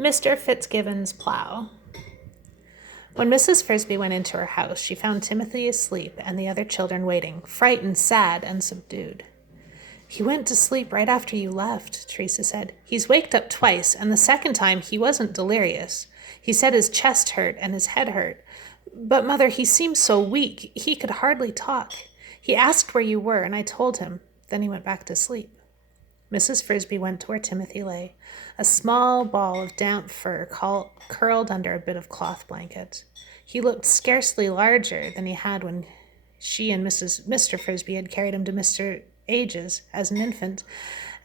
Mr. Fitzgibbon's plow. When Mrs. Frisby went into her house, she found Timothy asleep and the other children waiting, frightened, sad, and subdued. "He went to sleep right after you left," Teresa said. "He's waked up twice, and the second time he wasn't delirious. He said his chest hurt and his head hurt. But, Mother, he seemed so weak, he could hardly talk. He asked where you were, and I told him. Then he went back to sleep." Mrs. Frisby went to where Timothy lay, a small ball of damp fur curled under a bit of cloth blanket. He looked scarcely larger than he had when she and Mr. Frisby had carried him to Mr. H's as an infant,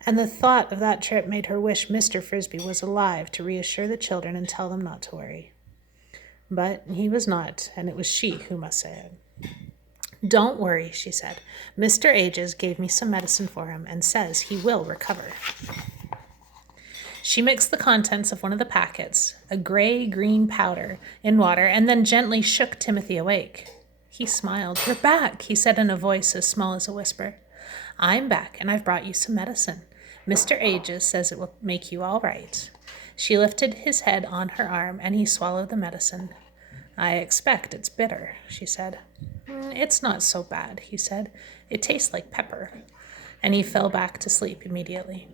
and the thought of that trip made her wish Mr. Frisby was alive to reassure the children and tell them not to worry. But he was not, and it was she who must say it. "Don't worry," she said. "Mr. H's gave me some medicine for him and says he will recover." She mixed the contents of one of the packets, a gray-green powder, in water, and then gently shook Timothy awake. He smiled. "You're back," he said in a voice as small as a whisper. "I'm back, and I've brought you some medicine. Mr. H's says it will make you all right." She lifted his head on her arm, and he swallowed the medicine. "I expect it's bitter," she said. "It's not so bad," he said. "It tastes like pepper." And he fell back to sleep immediately.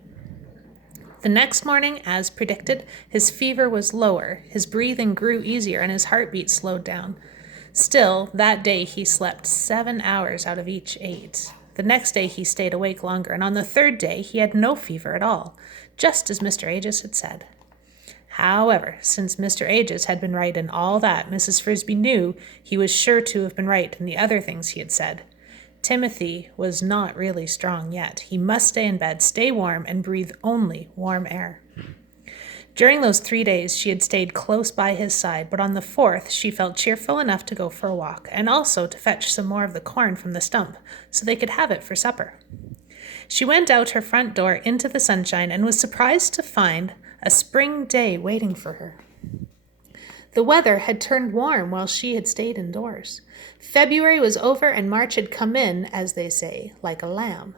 The next morning, as predicted, his fever was lower, his breathing grew easier, and his heartbeat slowed down. Still, that day he slept 7 hours out of each 8. The next day he stayed awake longer, and on the third day he had no fever at all, just as Mr. Aegis had said. However, since Mr. Aegis had been right in all that, Mrs. Frisby knew he was sure to have been right in the other things he had said. Timothy was not really strong yet. He must stay in bed, stay warm, and breathe only warm air. During those 3 days, she had stayed close by his side, but on the 4th, she felt cheerful enough to go for a walk, and also to fetch some more of the corn from the stump, so they could have it for supper. She went out her front door into the sunshine and was surprised to find a spring day waiting for her. The weather had turned warm while she had stayed indoors. February was over and March had come in, as they say, like a lamb.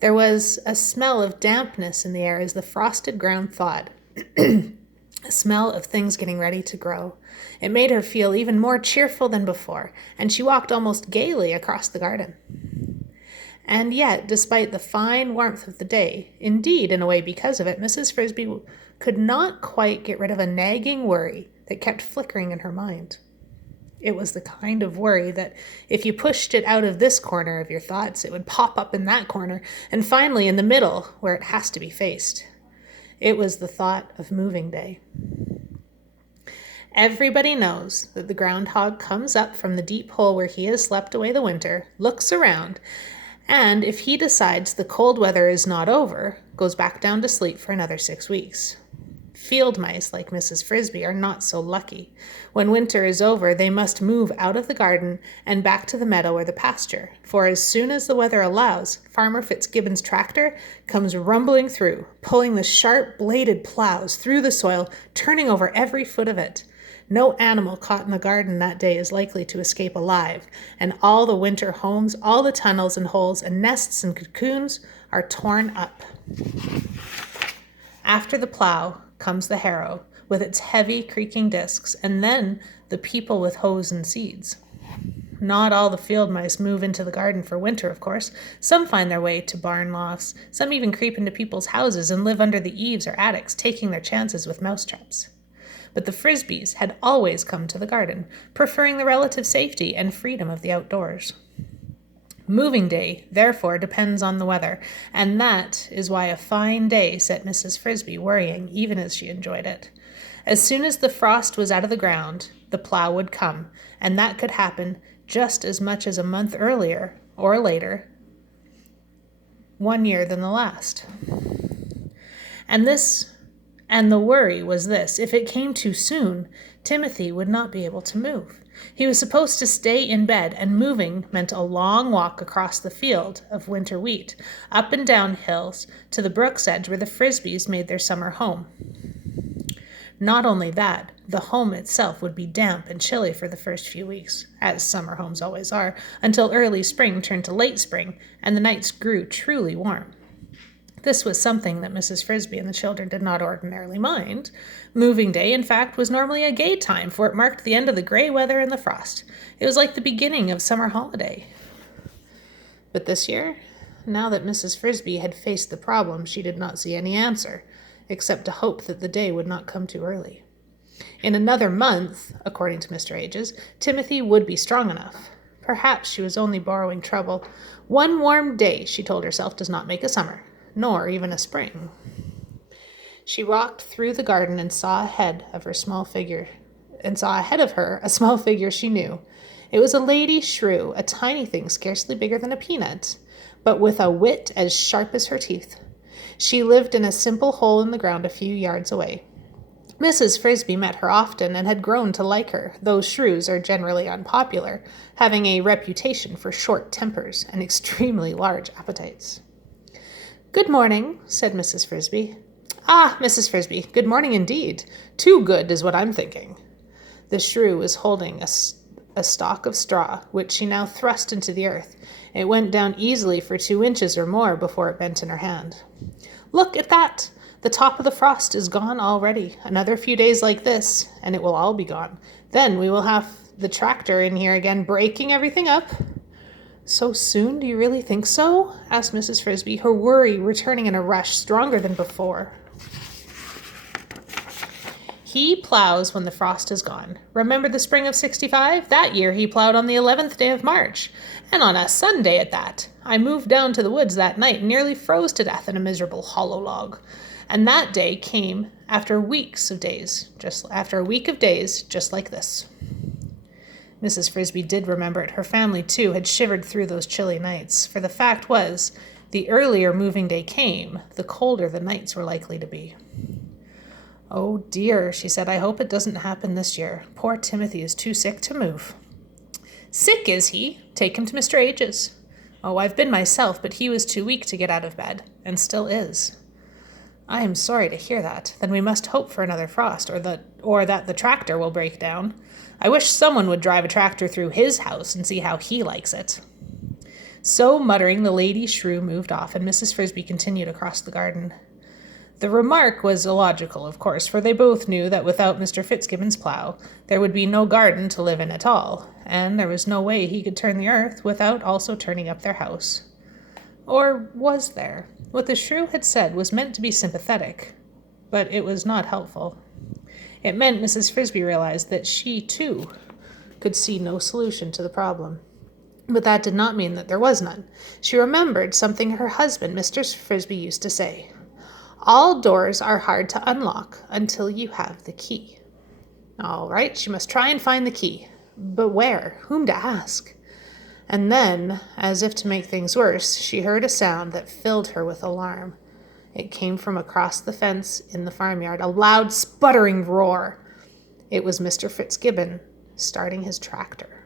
There was a smell of dampness in the air as the frosted ground thawed, a smell of things getting ready to grow. It made her feel even more cheerful than before, and she walked almost gaily across the garden. And yet, despite the fine warmth of the day, indeed, in a way because of it, Mrs. Frisby could not quite get rid of a nagging worry that kept flickering in her mind. It was the kind of worry that if you pushed it out of this corner of your thoughts, it would pop up in that corner, and finally in the middle, where it has to be faced. It was the thought of moving day. Everybody knows that the groundhog comes up from the deep hole where he has slept away the winter, looks around, and if he decides the cold weather is not over, goes back down to sleep for another 6 weeks. Field mice, like Mrs. Frisby, are not so lucky. When winter is over, they must move out of the garden and back to the meadow or the pasture, for as soon as the weather allows, Farmer Fitzgibbon's tractor comes rumbling through, pulling the sharp-bladed plows through the soil, turning over every foot of it. No animal caught in the garden that day is likely to escape alive, and all the winter homes, all the tunnels and holes and nests and cocoons are torn up. After the plow comes the harrow with its heavy creaking discs, and then the people with hoes and seeds. Not all the field mice move into the garden for winter, of course. Some find their way to barn lofts. Some even creep into people's houses and live under the eaves or attics, taking their chances with mousetraps. But the Frisbys had always come to the garden, preferring the relative safety and freedom of the outdoors. Moving day, therefore, depends on the weather, and that is why a fine day set Mrs. Frisby worrying, even as she enjoyed it. As soon as the frost was out of the ground, the plow would come, and that could happen just as much as a month earlier, or later, 1 year than the last. And the worry was this: if it came too soon, Timothy would not be able to move. He was supposed to stay in bed, and moving meant a long walk across the field of winter wheat, up and down hills, to the brook's edge where the Frisbys made their summer home. Not only that, the home itself would be damp and chilly for the first few weeks, as summer homes always are, until early spring turned to late spring, and the nights grew truly warm. This was something that Mrs. Frisby and the children did not ordinarily mind. Moving day, in fact, was normally a gay time, for it marked the end of the gray weather and the frost. It was like the beginning of summer holiday. But this year, now that Mrs. Frisby had faced the problem, she did not see any answer, except to hope that the day would not come too early. In another month, according to Mr. Ages, Timothy would be strong enough. Perhaps she was only borrowing trouble. One warm day, she told herself, does not make a summer, nor even a spring. She walked through the garden and saw ahead of her a small figure she knew. It was a lady shrew, a tiny thing scarcely bigger than a peanut, but with a wit as sharp as her teeth. She lived in a simple hole in the ground a few yards away. Mrs. Frisby met her often and had grown to like her, though shrews are generally unpopular, having a reputation for short tempers and extremely large appetites. "Good morning," said Mrs. Frisby. "Ah, Mrs. Frisby, good morning indeed. Too good is what I'm thinking." The shrew was holding a stalk of straw, which she now thrust into the earth. It went down easily for 2 inches or more before it bent in her hand. "Look at that! The top of the frost is gone already. Another few days like this, and it will all be gone. Then we will have the tractor in here again, breaking everything up." "So soon? Do you really think so?" asked Mrs. Frisby, her worry returning in a rush, stronger than before. "He plows when the frost is gone. Remember the spring of '65? That year he plowed on the 11th day of March, and on a Sunday at that. I moved down to the woods that night and nearly froze to death in a miserable hollow log. And that day came after a week of days, just like this." Mrs. Frisby did remember it. Her family, too, had shivered through those chilly nights, for the fact was, the earlier moving day came, the colder the nights were likely to be. "Oh dear," she said, "I hope it doesn't happen this year. Poor Timothy is too sick to move." "Sick, is he? Take him to Mr. Ages." "Oh, I've been myself, but he was too weak to get out of bed, and still is." "I am sorry to hear that. Then we must hope for another frost, or that the tractor will break down. I wish someone would drive a tractor through his house and see how he likes it." So muttering, the lady shrew moved off, and Mrs. Frisby continued across the garden. The remark was illogical, of course, for they both knew that without Mr. Fitzgibbon's plough, there would be no garden to live in at all, and there was no way he could turn the earth without also turning up their house. Or was there? What the shrew had said was meant to be sympathetic, but it was not helpful. It meant Mrs. Frisby realized that she, too, could see no solution to the problem. But that did not mean that there was none. She remembered something her husband, Mr. Frisby, used to say. "All doors are hard to unlock until you have the key." All right, she must try and find the key. But where? Whom to ask? And then, as if to make things worse, she heard a sound that filled her with alarm. It came from across the fence in the farmyard, a loud, sputtering roar. It was Mr. Fitzgibbon starting his tractor.